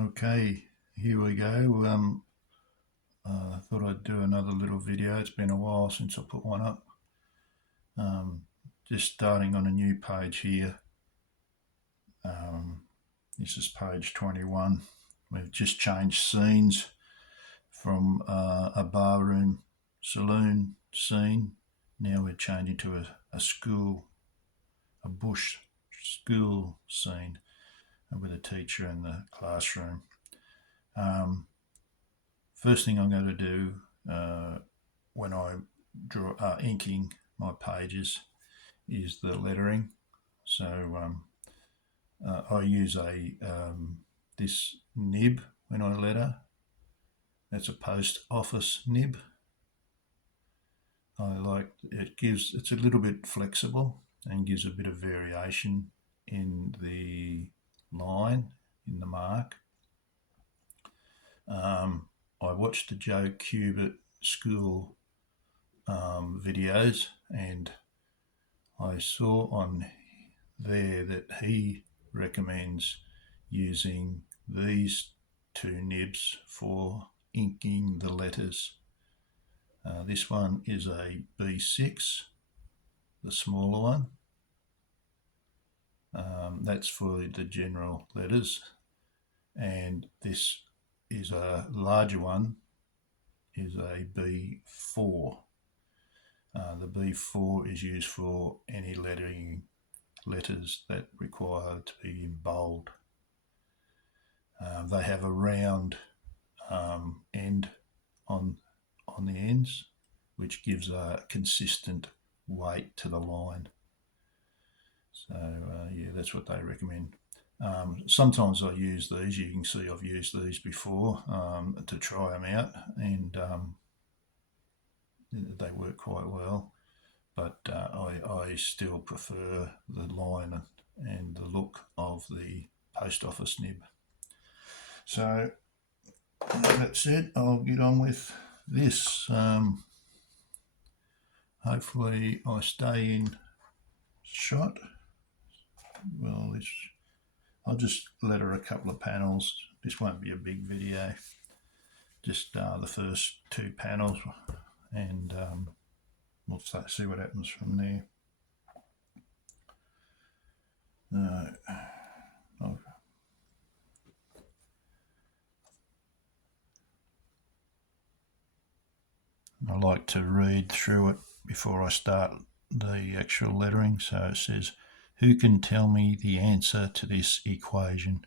Okay, here we go. I thought I'd do another little video. It's been a while since I put one up. Um, just starting on a new page here. This is page 21. We've just changed scenes from a barroom saloon scene. Now we're changing to a school, a bush school scene with a teacher in the classroom. First thing I'm going to do when I draw inking my pages is the lettering. So I use a this nib when I letter. That's a post office nib. I like it. It's a little bit flexible and gives a bit of variation in the line in the mark. I watched the Joe Kubert school videos, and I saw on there that he recommends using these two nibs for inking the letters. This one is a B6, the smaller one. That's for the general letters, and this is a larger one, is a B4. The B4 is used for any letters that require to be in bold. They have a round end on the ends, which gives a consistent weight to the line. So yeah, that's what they recommend. Sometimes I use these. You can see I've used these before to try them out, and they work quite well. But I still prefer the line and the look of the post office nib. So that's it. I'll get on with this. Hopefully I stay in shot. Well, I'll just letter a couple of panels. This won't be a big video. Just the first two panels, and we'll see what happens from there. I like to read through it before I start the actual lettering. So it says, who can tell me the answer to this equation?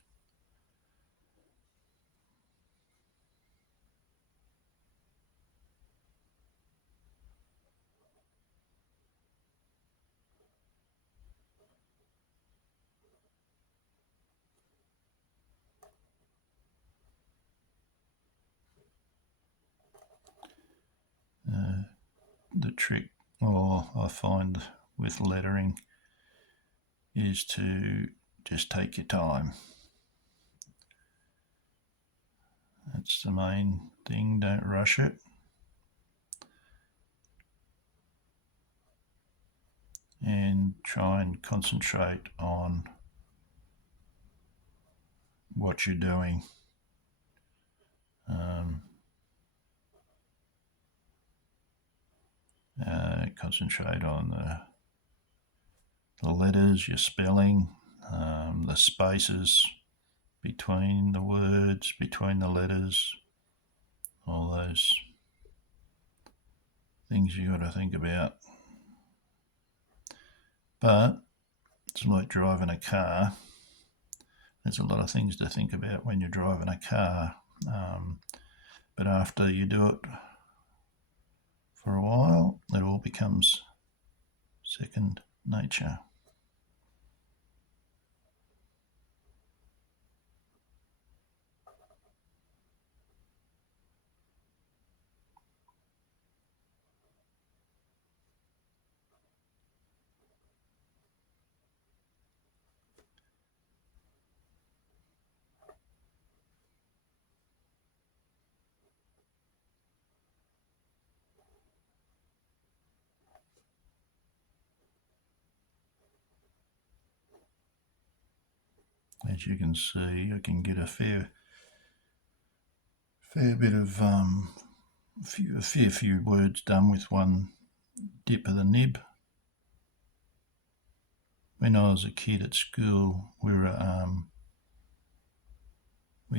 The trick, or I find with lettering, is to just take your time. That's the main thing. Don't rush it. And try and concentrate on what you're doing. Concentrate on the letters, your spelling, the spaces between the words, between the letters, all those things you got to think about. But it's like driving a car. There's a lot of things to think about when you're driving a car. But after you do it for a while, it all becomes second nature. As you can see, I can get a fair fair bit of a fair few words done with one dip of the nib. When I was a kid at school, we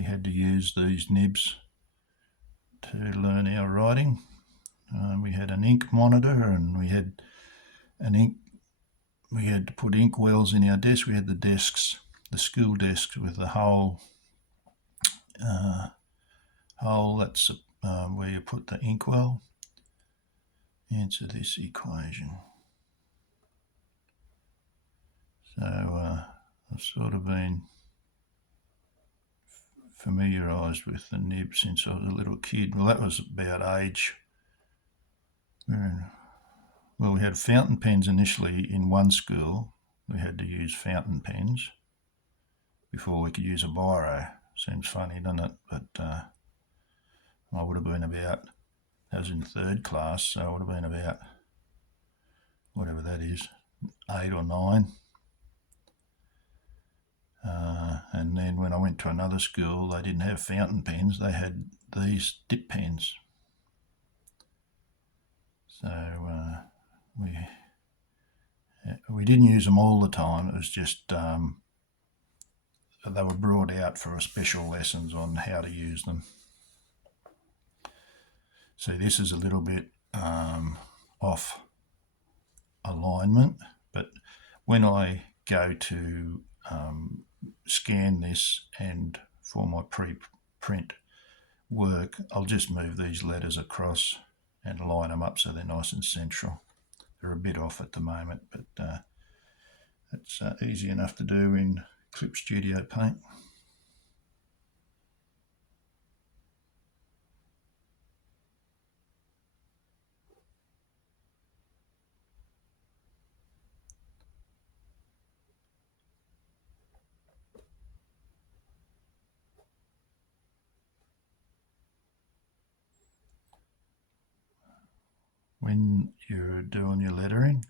had to use these nibs to learn our writing. We had an ink monitor, and we had to put ink wells in our desk. We had the desks, the school desks with the hole. That's where you put the inkwell. Answer this equation. So I've sort of been familiarised with the nib since I was a little kid. Well, that was about age. We had fountain pens initially in one school. We had to use fountain pens before we could use a biro. Seems funny, doesn't it? But I would have been about, I was in third class, so I would have been about, whatever that is, 8 or 9. And then when I went to another school, they didn't have fountain pens, they had these dip pens. So we didn't use them all the time. It was just they were brought out for special lessons on how to use them. So this is a little bit off alignment, but when I go to scan this and for my pre-print work, I'll just move these letters across and line them up so they're nice and central. They're a bit off at the moment, but it's easy enough to do in Clip Studio Paint. When you're doing your lettering,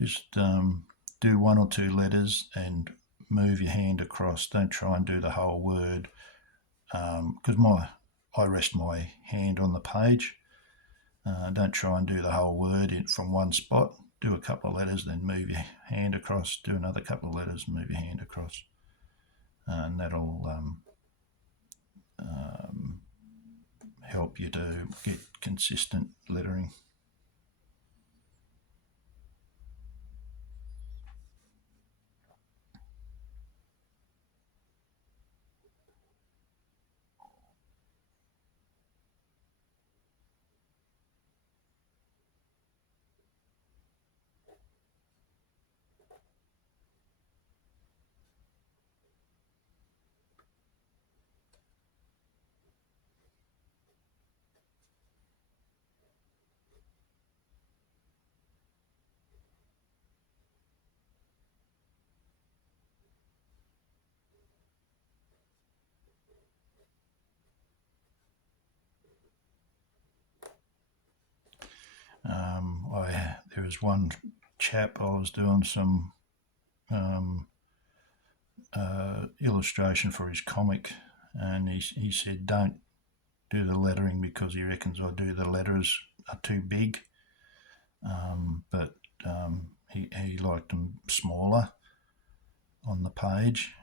just do 1 or 2 letters and move your hand across. Don't try and do the whole word, because I rest my hand on the page. Don't try and do the whole word from one spot. Do a couple of letters, then move your hand across. Do another couple of letters, move your hand across, and that'll help you to get consistent lettering. There was one chap, I was doing some illustration for his comic, and he said don't do the lettering because he reckons I do the letters are too big, but he liked them smaller on the page,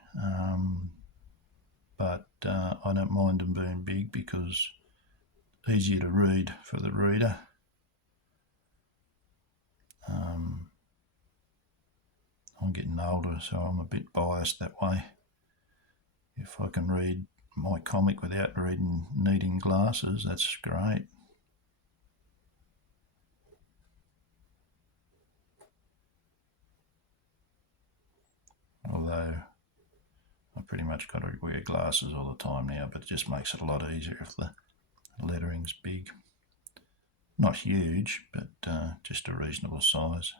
but I don't mind them being big because easier to read for the reader. I'm getting older, so I'm a bit biased that way. If I can read my comic without needing glasses, that's great. Although I pretty much got to wear glasses all the time now, but it just makes it a lot easier if the lettering's big. Not huge, but just a reasonable size.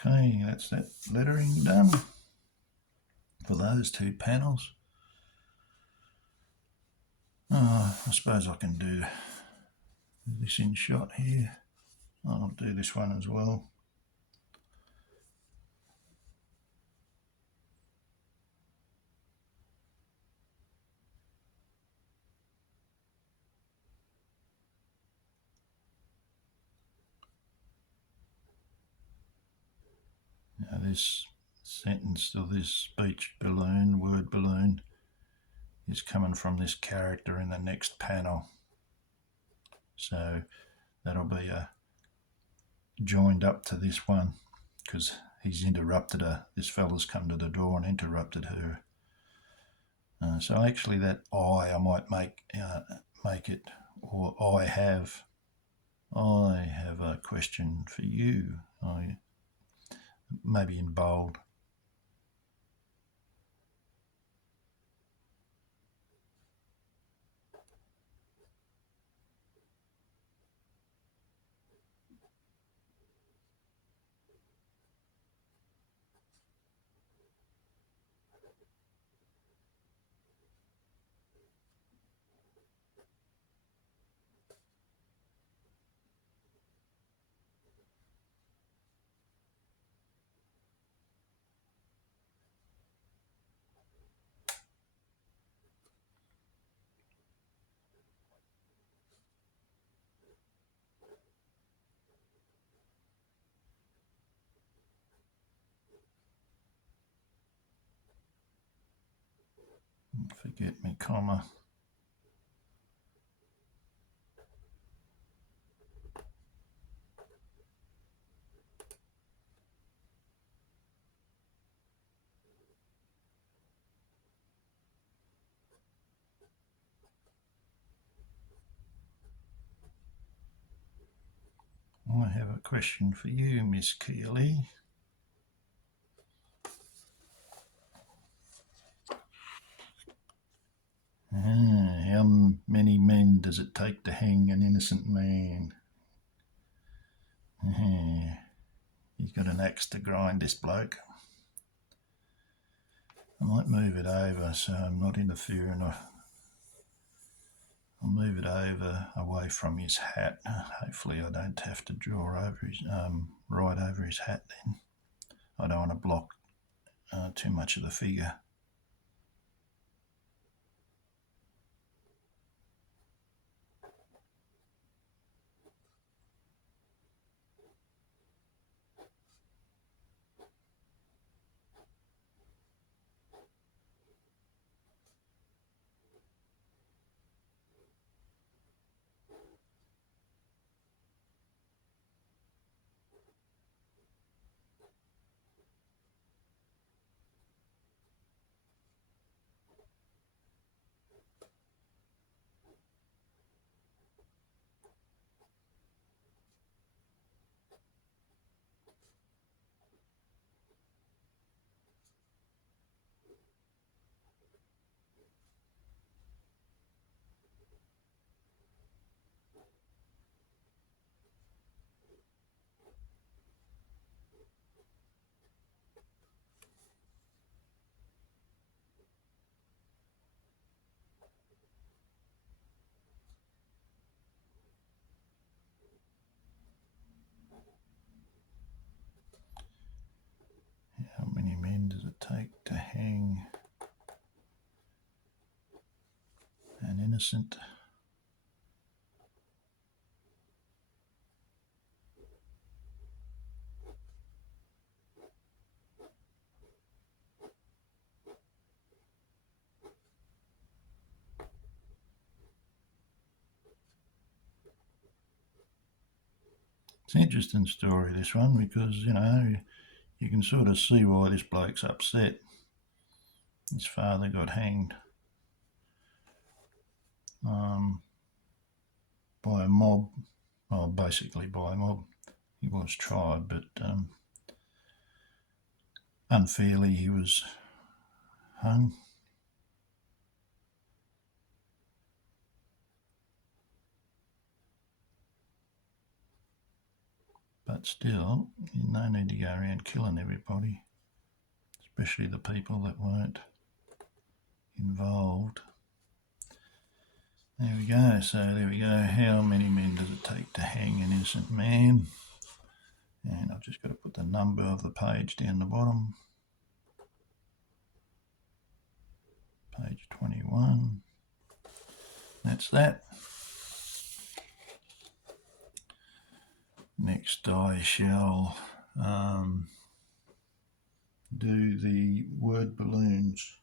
Okay, that's that lettering done for those two panels. I suppose I can do this in shot here. I'll do this one as well. Now this sentence or this speech balloon, word balloon, is coming from this character in the next panel. So that'll be joined up to this one because he's interrupted her. This fella's come to the door and interrupted her. So actually that I might make it, or I have a question for you. Maybe in bold. Forget me comma. I have a question for you, Miss Keeley. How many men does it take to hang an innocent man? He's got an axe to grind, this bloke. I might move it over so I'm not interfering. I'll move it over away from his hat. Hopefully I don't have to draw over his right over his hat then. I don't want to block too much of the figure. How many men does it take to hang an innocent? It's an interesting story, this one, because, you can sort of see why this bloke's upset. His father got hanged by a mob, well, basically by a mob. He was tried, but unfairly he was hung. But But still, no need to go around killing everybody, especially the people that weren't involved. There we go. So there we go. How many men does it take to hang an innocent man? And I've just got to put the number of the page down the bottom. Page 21. That's that. Next I shall do the word balloons.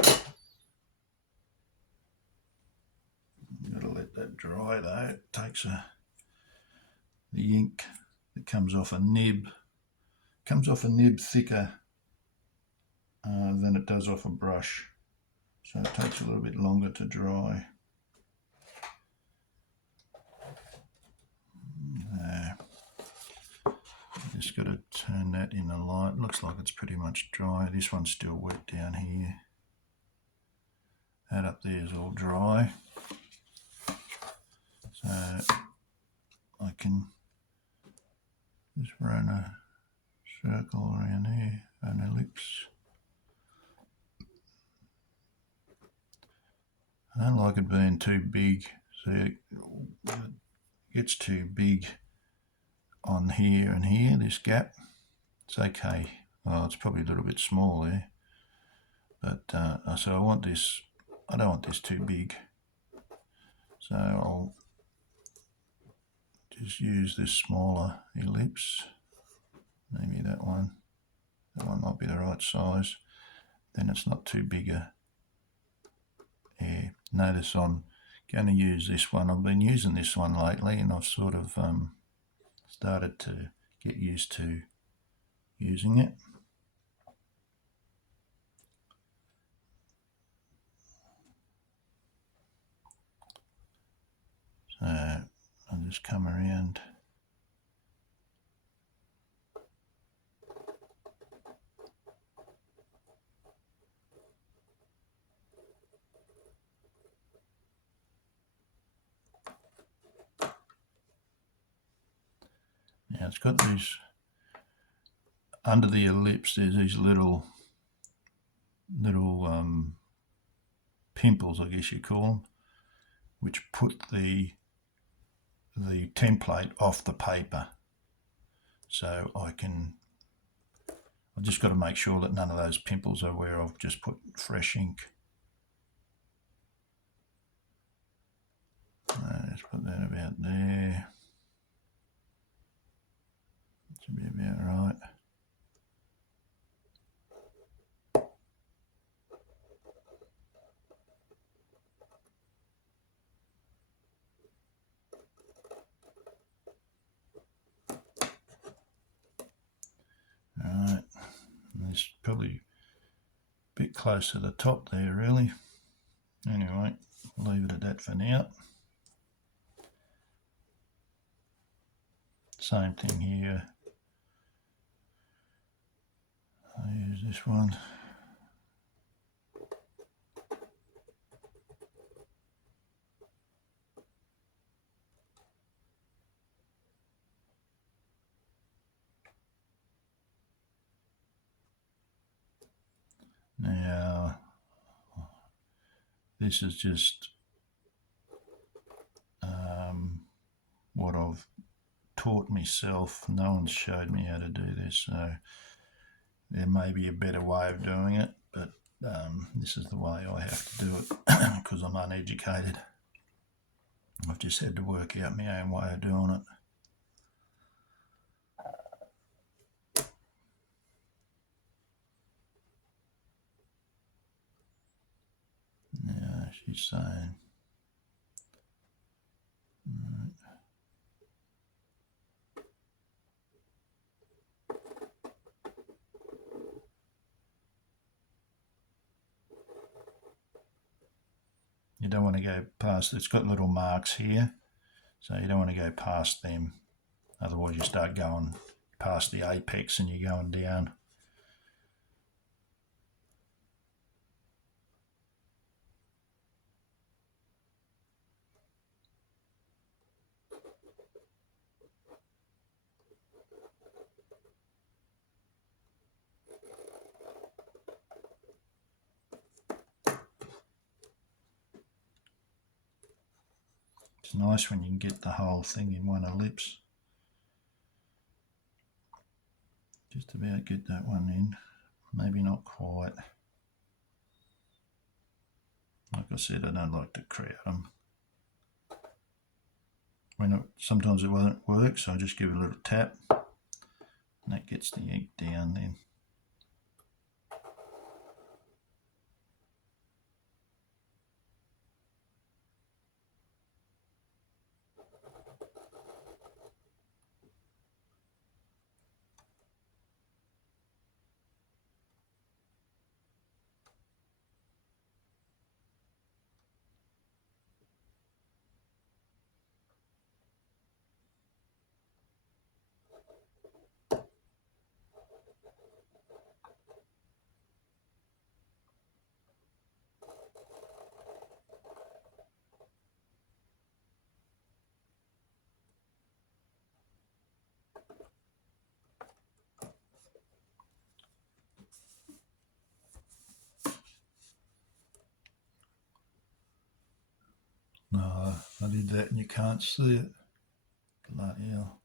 Got to let that dry though. It takes the ink that comes off a nib thicker than it does off a brush, so it takes a little bit longer to dry. Just got to turn that in the light. Looks like it's pretty much dry. This one's still wet down here. That up there is all dry. So I can just run a circle around here, an ellipse. I don't like it being too big. See, it gets too big on here and here, this gap. It's okay. Well, it's probably a little bit small there. But so I want this, I don't want this too big. So I'll just use this smaller ellipse. Maybe that one. That one might be the right size. Then it's not too big a hair. Notice I'm going to use this one. I've been using this one lately and I've sort of started to get used to using it. So I'll just come around. Now it's got these, under the ellipse there's these little pimples, I guess you call them, which put the template off the paper. So I've just got to make sure that none of those pimples are where I've just put fresh ink. Let's put that about there. That should be about right. Alright, it's probably a bit close to the top there really. Anyway, leave it at that for now. Same thing here. I'll use this one. Now, this is just what I've taught myself. No one's showed me how to do this, so there may be a better way of doing it, but this is the way I have to do it because I'm uneducated. I've just had to work out my own way of doing it. Now she's saying, you don't want to go past, it's got little marks here, so you don't want to go past them, otherwise you start going past the apex and you're going down. It's nice when you can get the whole thing in one ellipse. Just about get that one in. Maybe not quite. Like I said, I don't like to crowd them. Sometimes it won't work, so I just give it a little tap, and that gets the ink down then. No, I did that and you can't see it. Bloody hell.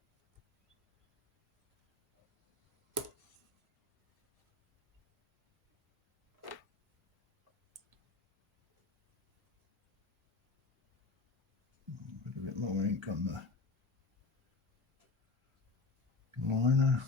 Put a bit more ink on the liner.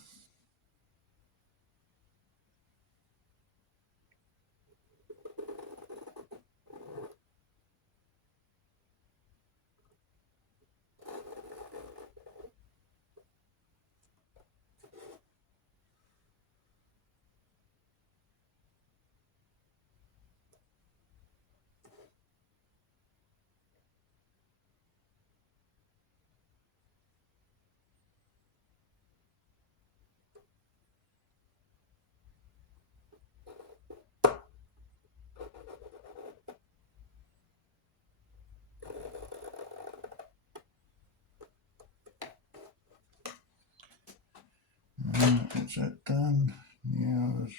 That's that done. Now let's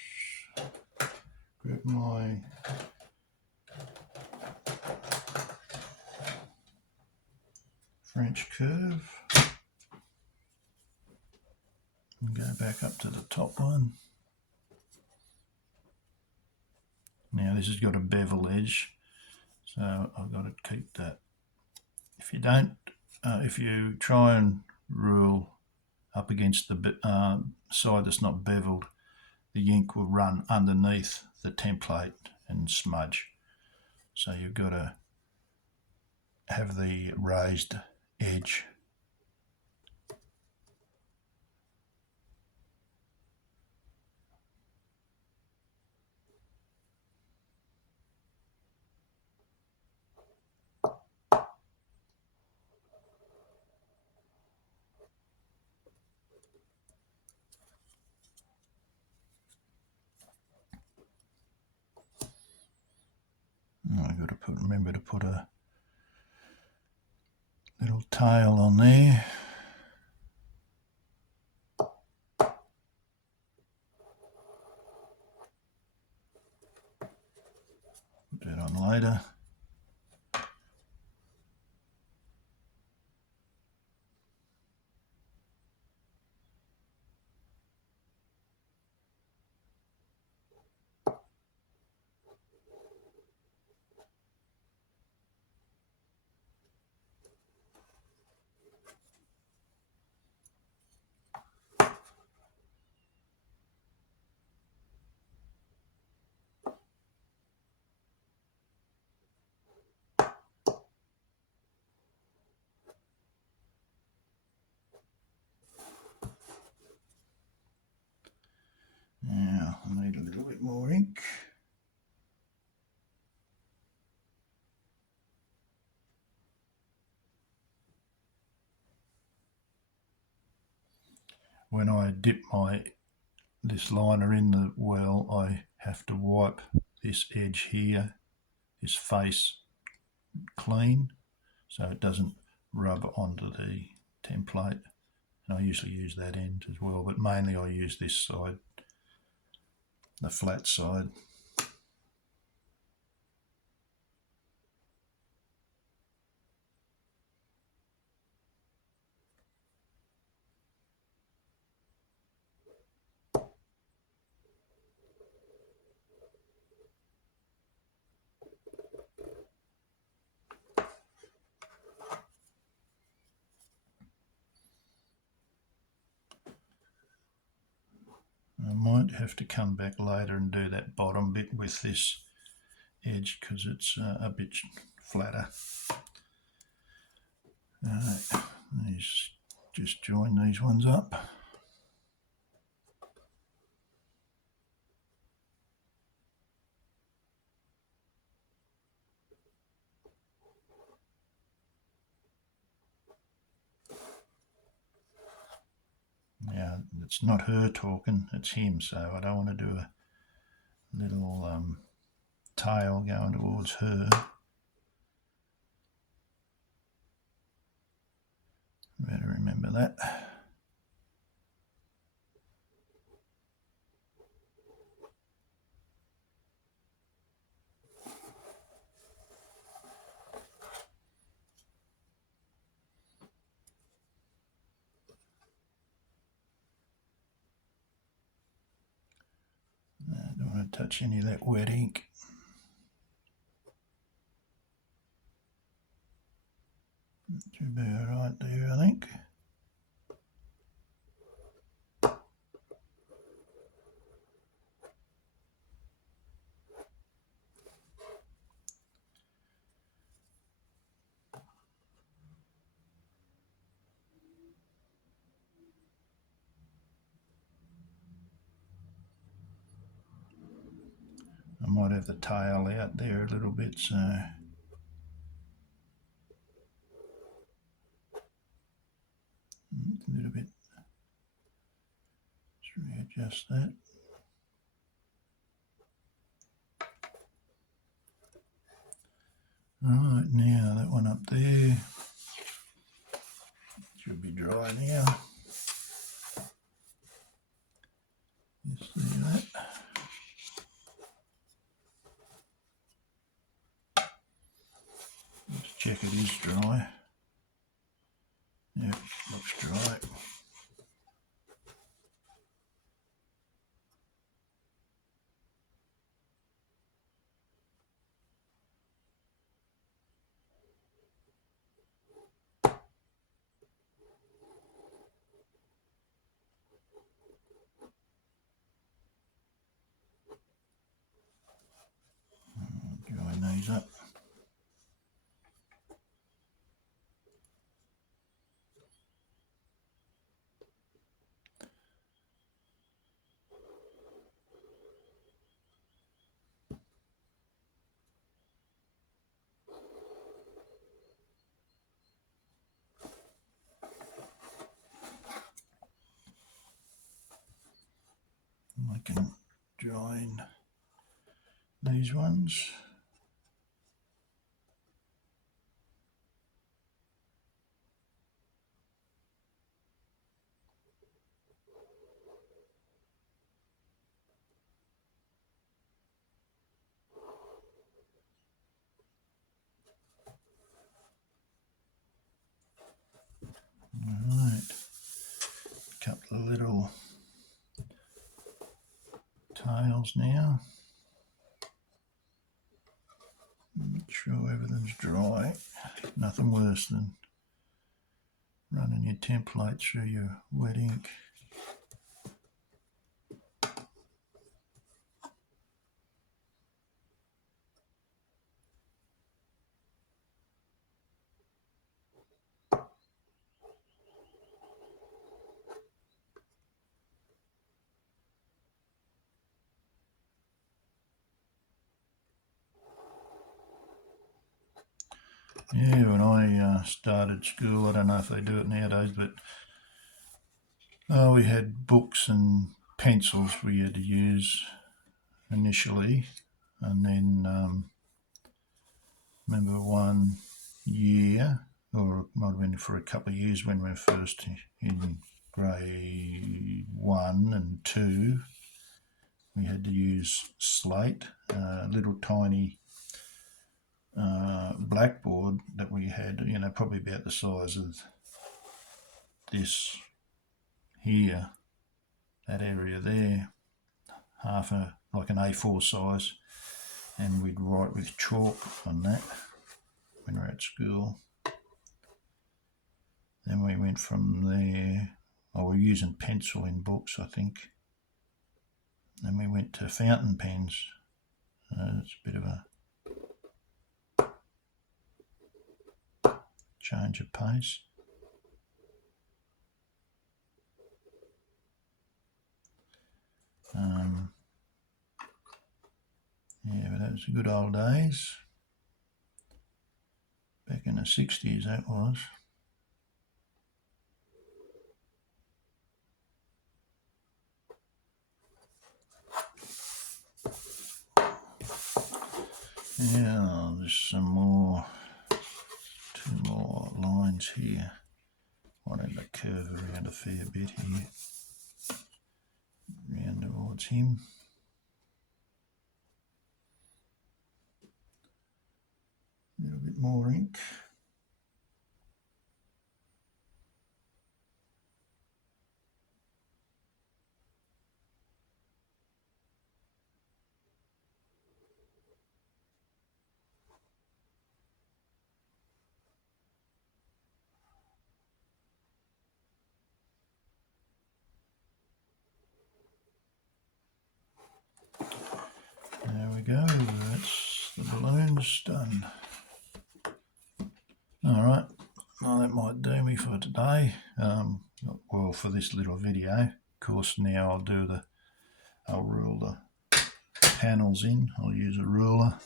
grab my French curve and go back up to the top one. Now this has got a bevel edge, so I've got to keep that. If you don't, if you try and rule up against the side that's not beveled, the ink will run underneath the template and smudge. So you've got to have the raised edge. I've got to remember to put a little tail on there. Put that on later. Now I need a little bit more ink. When I dip this liner in the well, I have to wipe this edge here, this face, clean, so it doesn't rub onto the template And I usually use that end as well, but mainly I use this side, the flat side. I might have to come back later and do that bottom bit with this edge because it's a bit flatter. Just join these ones up. Now, it's not her talking, it's him, so I don't want to do a little tail going towards her. Better remember that. I don't want to touch any of that wet ink. Should be alright there, I think. I might have the tail out there a little bit, so a little bit. Let's readjust that. Right, now that one up there should be dry now. You see that? Let's check it is dry. Yep, looks dry. Join these up. I can join these ones. Alright, a couple of little tails now. Make sure everything's dry. Nothing worse than running your template through your wet ink. Yeah, when I started school, I don't know if they do it nowadays, but we had books and pencils we had to use initially, and then remember one year, or it might have been for a couple of years when we were first in grade 1 and 2, we had to use slate, a little tiny blackboard that we had, you know, probably about the size of this here, that area there, like an A4 size, and we'd write with chalk on that when we were at school. Then we went from there, we're using pencil in books, I think. Then we went to fountain pens. It's a bit of a change of pace. Yeah, but that was the good old days. Back in the 60s, that was. Yeah, there's some more, 2 more lines here. Wanting to curve around a fair bit here, round towards him. A little bit more ink. There we go, that's the balloons done. Alright, well that might do me for today, well for this little video. Of course now I'll rule the panels in. I'll use a ruler,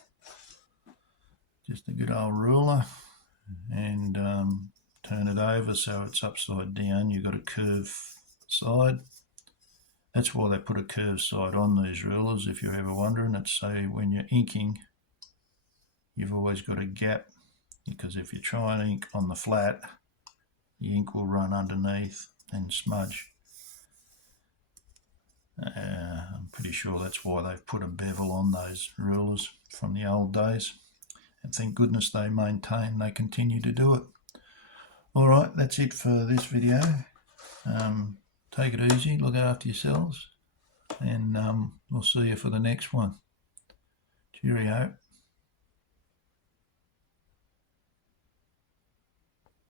just a good old ruler, and turn it over so it's upside down. You've got a curved side. That's why they put a curved side on these rulers, if you're ever wondering. It's so when you're inking, you've always got a gap, because if you try and ink on the flat, the ink will run underneath and smudge. I'm pretty sure that's why they've put a bevel on those rulers from the old days. And thank goodness they continue to do it. Alright, that's it for this video. Take it easy, look after yourselves, and we'll see you for the next one. Cheerio.